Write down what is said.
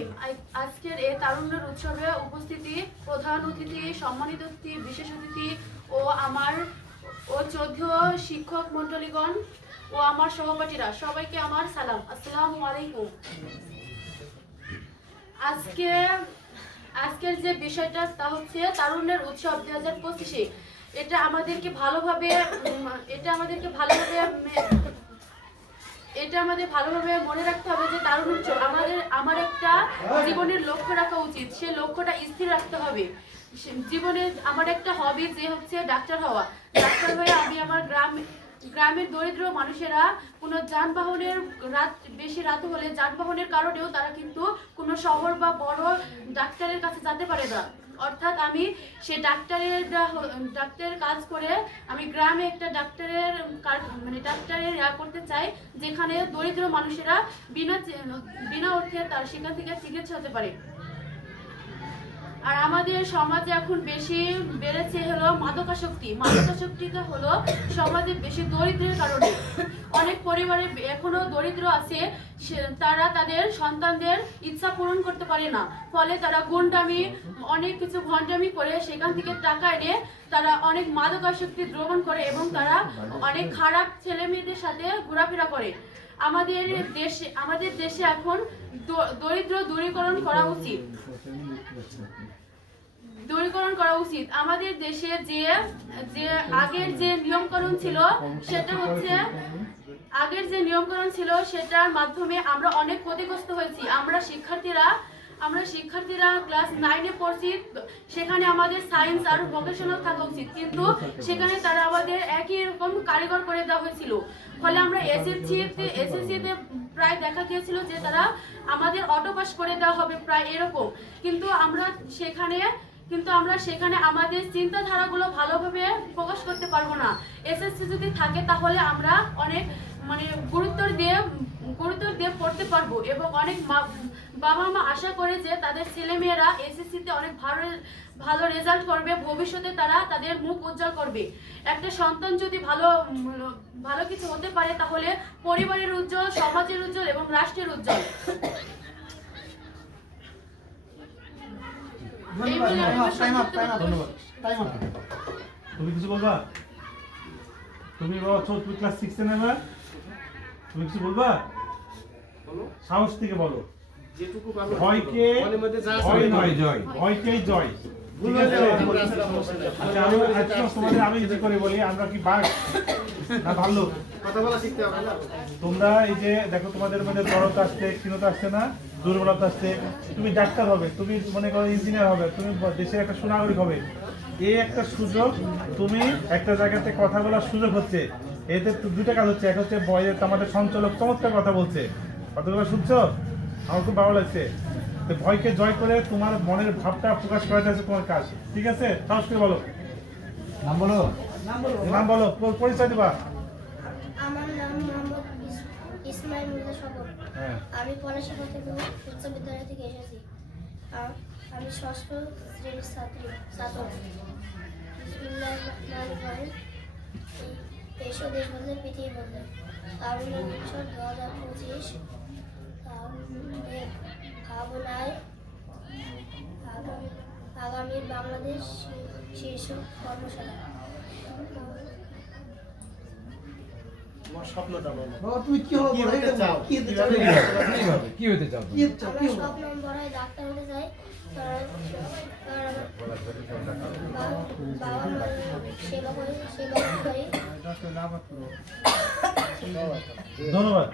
রহিম। আজকের এই তারুণ্যের উৎসবে উপস্থিতি প্রধান অতিথি, সম্মানিত অতিথি, বিশেষ অতিথি ও আমার শ্রদ্ধেয় শিক্ষক মণ্ডলীগণ ও আমার সহপাঠীরা, সবাইকে আমার সালাম। আসসালামু আলাইকুম। আজকের যে বিষয়টা তা হচ্ছে তারুণ্যের উৎসব 2025। এটা আমাদেরকে ভালোভাবে মনে রাখতে হবে যে তারুণ্য উৎসব আমার একটা জীবনের লক্ষ্য রাখা উচিত। সে লক্ষ্যটা স্থির রাখতে হবে। জীবনে আমার একটা হবি যে হচ্ছে ডাক্তার হওয়া। ডাক্তার হয়ে আমি আমার গ্রামের দরিদ্র মানুষেরা কোনো যানবাহনের বেশি রাত হলে যানবাহনের কারণেও তারা কিন্তু কোনো শহর বা বড় ডাক্তারের কাছে যেতে পারে না। অর্থাৎ আমি সে ডাক্তারের কাজ করে আমি গ্রামে একটা ডাক্তারের করতে চাই, যেখানে দরিদ্র মানুষেরা বিনা অর্থে তার সেখান থেকে চিকিৎসা হতে পারে। আর আমাদের সমাজে এখন বেশি বেড়েছে হলো মাদকাসক্তি। মাদকাসক্তিটা হলো সমাজে বেশি দরিদ্রের কারণে। অনেক পরিবারে এখনো দরিদ্র আছে, তারা তাদের সন্তানদের ইচ্ছা পূরণ করতে পারে না। ফলে তারা গুন্ডামি, অনেক কিছু ভণ্ডামি করে সেখান থেকে টাকা এনে তারা অনেক মাদকাসক্তি দ্রবণ করে এবং তারা অনেক খারাপ ছেলে মেয়েদের সাথে ঘোরাফেরা করে। আমাদের দেশে এখন দরিদ্র দূরীকরণ করা উচিত। আমাদের দেশে যে আগের যে নিয়মকরণ ছিল সেটার মাধ্যমে আমরা অনেক ক্ষতিগ্রস্ত হয়েছি। আমরা শিক্ষার্থীরা ক্লাস 9-এ পড়ছি, সেখানে আমাদের সায়েন্স আর ভোকেশনাল থাকা উচিত, কিন্তু সেখানে তারা আমাদের একই রকম কারিগর করে দেওয়া হয়েছিল। ফলে আমরা এসএসসিতে প্রায় দেখা গিয়েছিল যে তারা আমাদের অটো পাস করে দেওয়া হবে প্রায় এরকম। কিন্তু আমরা সেখানে আমাদের চিন্তাধারাগুলো ভালোভাবে প্রকাশ করতে পারবো না। এসএসসি যদি থাকে তাহলে আমরা অনেক গুরুত্ব দিয়ে পড়তে পারবো এবং অনেক বাবা মা আশা করে যে তাদের ছেলে মেয়েরা এসএসসিতে অনেক ভালো রেজাল্ট করবে, ভবিষ্যতে তারা তাদের মুখ উজ্জ্বল করবে। একটা সন্তান যদি ভালো কিছু হতে পারে তাহলে পরিবারের উজ্জ্বল, সমাজের উজ্জ্বল এবং রাষ্ট্রের উজ্জ্বল। তুমি কিছু বলবা? তুমি ক্লাস 6-এ নেবে, তুমি কিছু বলবা? সাহস থেকে বলো। ভয়কে ভয় নয়, ভয়কেই জয়। আমি ইজি করে বলি, আমরা কি বাঘ না ভাল্লুক? তোমরা এই যে দেখো, তোমাদের মধ্যে জড়তা আসছে, ক্ষীণতা আসছে না, দুর্বলতা আসছে। তুমি ডাক্তার হবে, তুমি মনে করো ইঞ্জিনিয়ার হবে, তুমি দেশের একটা সুনাগরিক হবে। এই একটা সুযোগ, তুমি একটা জায়গাতে কথা বলার সুযোগ হচ্ছে। এতে দুটো কাজ হচ্ছে। এক হচ্ছে আমাদের সঞ্চালক চমৎকার কথা বলছে, কথাগুলো শুনছো, আমার খুব ভালো লাগছে। ভয়কে জয় করে তোমার মনের ভাবটা প্রকাশ করা যাচ্ছে তোমার কাজ। ঠিক আছে, সাহস করে বলো। নাম বলো, পরিচয় দিবা। আমার নাম মোহাম্মদ ইসমাইল মুর্তজা শকর। আমি পলাশীপুর থেকে উচ্চ বিদ্যালয় থেকে এসেছি। আমি ষষ্ঠ শ্রেণীর ছাত্র। বিসমিল্লাহির রহমানির রহিম। এসো দেশ বদলে পৃথিবী বদলে। তারুণ্যের উৎসব 2025 ভাবনায় আগামীর বাংলাদেশ শীর্ষক কর্মশালা। তোমার স্বপ্নটা বলো। তুমি কি হতে চাও? কি হতে চাও? স্বপ্ন বড় হয় ডাক্তার হতে চাই। বাবা মায়ের সেবা করি। ধন্যবাদ।